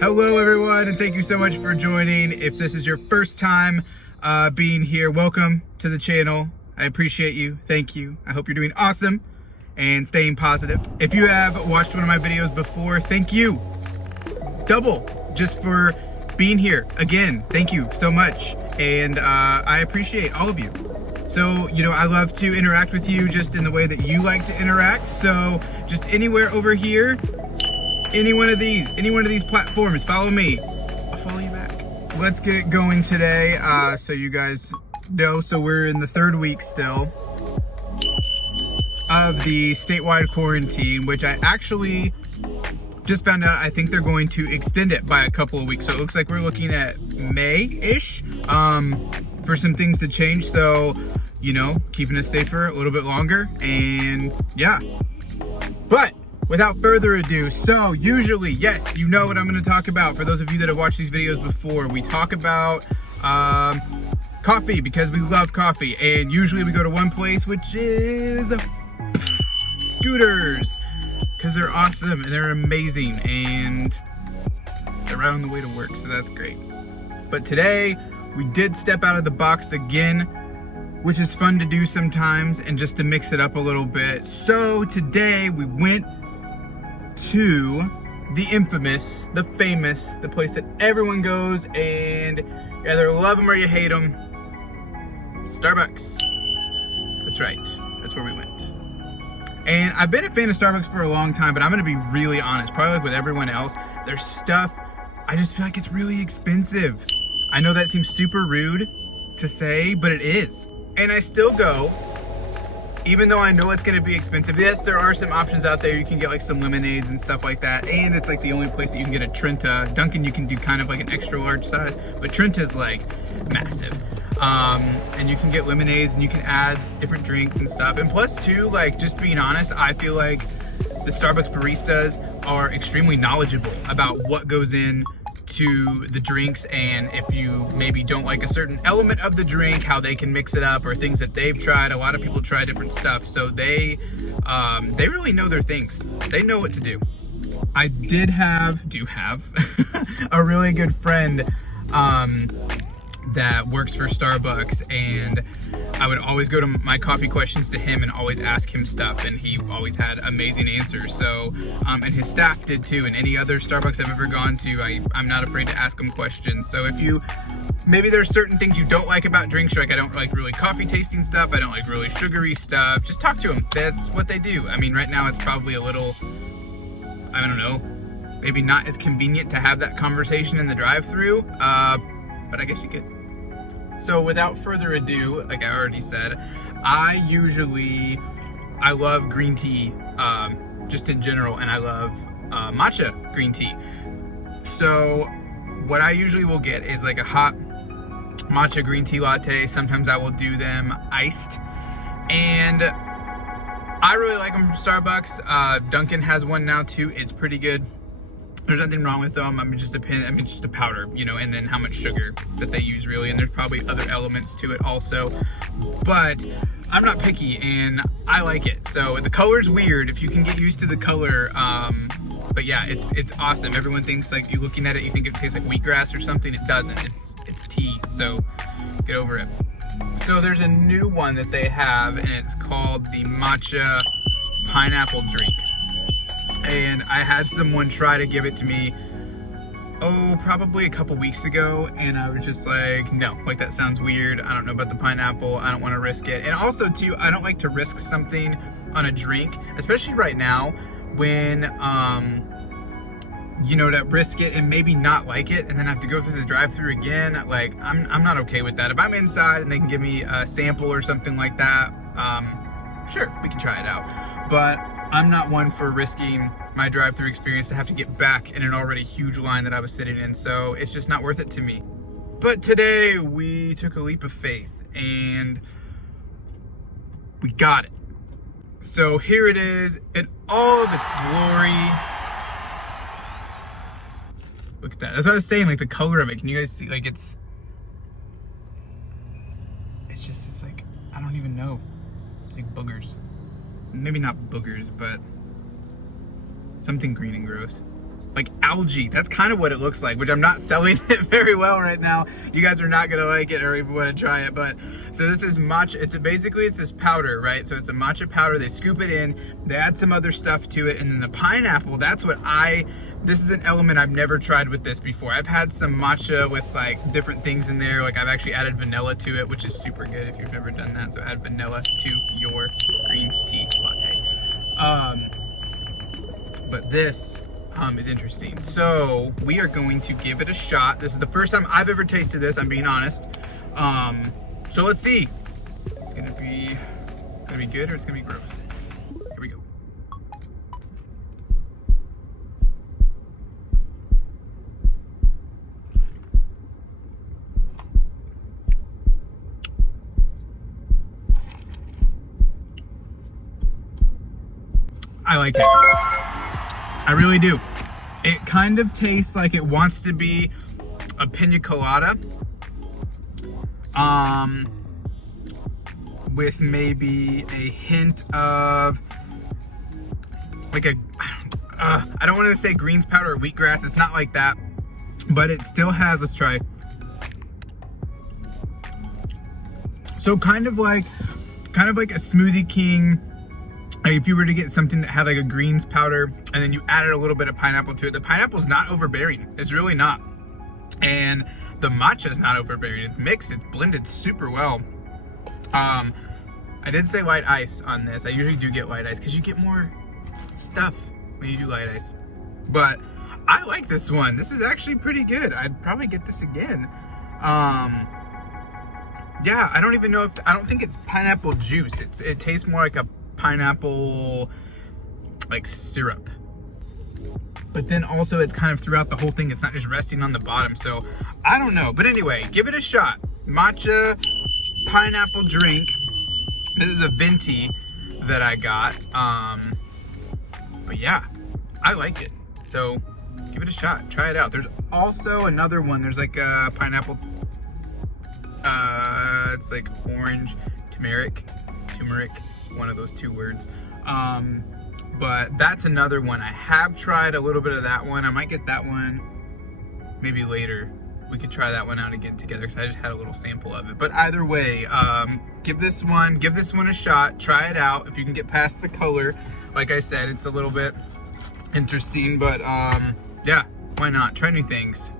Hello everyone, and thank you so much for joining. If this is your first time being here, welcome to the channel. I appreciate you. Thank you. I hope you're doing awesome and staying positive. If you have watched one of my videos before, thank you. Double, just for being here. Again, thank you so much. And I appreciate all of you. So, I love to interact with you just in the way that you like to interact. So, just anywhere over here, any one of these platforms, follow me. I'll follow you back. Let's get it going today. So you guys know, so we're in the third week still of the statewide quarantine, which I actually just found out I think they're going to extend it by a couple of weeks. So it looks like we're looking at May-ish for some things to change. So, keeping us safer a little bit longer, and yeah. But without further ado, so usually, yes, you know what I'm going to talk about. For those of you that have watched these videos before, we talk about coffee because we love coffee. And usually we go to one place, which is Scooters, because they're awesome and they're amazing and they're right on the way to work, so that's great. But today, we did step out of the box again, which is fun to do sometimes and just to mix it up a little bit. So today we went to the infamous, the famous, the place that everyone goes and you either love them or you hate them, Starbucks. That's right, that's where we went. And I've been a fan of Starbucks for a long time, but I'm gonna be really honest, probably like with everyone else, their stuff, I just feel like it's really expensive. I know that seems super rude to say, but it is. And I still go, even though I know it's gonna be expensive. Yes, there are some options out there. You can get like some lemonades and stuff like that. And it's like the only place that you can get a Trenta. Dunkin' you can do kind of like an extra large size, but Trenta's like massive. And you can get lemonades and you can add different drinks and stuff. And plus too, like just being honest, I feel like the Starbucks baristas are extremely knowledgeable about what goes in to the drinks, and if you maybe don't like a certain element of the drink, how they can mix it up, or things that they've tried. A lot of people try different stuff, so they really know their things. They know what to do. I do have a really good friend that works for Starbucks, and I would always go to my coffee questions to him and always ask him stuff, and he always had amazing answers. So and his staff did too, and any other Starbucks I've ever gone to, I'm not afraid to ask them questions. So if you maybe there's certain things you don't like about drinks, like I don't like really coffee tasting stuff, I don't like really sugary stuff, just talk to them. That's what they do. I mean, right now it's probably a little, I don't know, maybe not as convenient to have that conversation in the drive-thru, but I guess you could. So without further ado, like I already said, I love green tea, just in general, and I love matcha green tea. So what I usually will get is like a hot matcha green tea latte. Sometimes I will do them iced, and I really like them from Starbucks. Dunkin' has one now too. It's pretty good. There's nothing wrong with them. Just a powder, and then how much sugar that they use really. And there's probably other elements to it also. But I'm not picky and I like it. So the color's weird if you can get used to the color. But yeah, it's awesome. Everyone thinks like you looking at it, you think it tastes like wheatgrass or something. It doesn't. It's tea. So get over it. So there's a new one that they have, and it's called the Matcha pineapple drink. And I had someone try to give it to me, probably a couple weeks ago, and I was just like, no, like that sounds weird. I don't know about the pineapple. I don't want to risk it. And also too, I don't like to risk something on a drink, especially right now when, to risk it and maybe not like it and then have to go through the drive-thru again. Like, I'm not okay with that. If I'm inside and they can give me a sample or something like that, sure, we can try it out. But I'm not one for risking my drive-thru experience to have to get back in an already huge line that I was sitting in, so it's just not worth it to me. But today we took a leap of faith and we got it. So here it is in all of its glory. Look at that. That's what I was saying, like the color of it. Can you guys see? Like it's like, I don't even know, like boogers. Maybe not boogers, but something green and gross. like algae. That's kind of what it looks like, which I'm not selling it very well right now. You guys are not gonna like it or even want to try it, but so this is matcha. It's this powder, right? So it's a matcha powder. They scoop it in, they add some other stuff to it, and then the pineapple, this is an element I've never tried with this before. I've had some matcha with like different things in there. Like I've actually added vanilla to it, which is super good if you've never done that. So add vanilla to your green tea latte. But this is interesting. So we are going to give it a shot. This is the first time I've ever tasted this, I'm being honest. So let's see. It's gonna be good or it's gonna be gross. Here we go. I like it. I really do. It kind of tastes like it wants to be a pina colada. With maybe a hint of like I don't want to say greens powder or wheatgrass. It's not like that, but it still has, let's try. So kind of like a Smoothie King. Like if you were to get something that had like a greens powder and then you added a little bit of pineapple to it, the pineapple's not overbearing. It's really not. And the matcha is not overbearing. It's mixed, it's blended super well. I did say light ice on this. I usually do get light ice because you get more stuff when you do light ice. But I like this one. This is actually pretty good. I'd probably get this again. Yeah, I don't even know I don't think it's pineapple juice. It tastes more like a pineapple like syrup, but then also it's kind of throughout the whole thing. It's not just resting on the bottom, so I don't know. But anyway, give it a shot. Matcha pineapple drink. This is a venti that I got, but yeah, I like it, so give it a shot. Try it out. There's also another one. There's like a pineapple, it's like orange turmeric, one of those two words. But that's another one. I have tried a little bit of that one. I might get that one maybe later. We could try that one out again together because I just had a little sample of it. But either way, give this one a shot. Try it out. If you can get past the color, like I said, it's a little bit interesting, but yeah, why not? Try new things.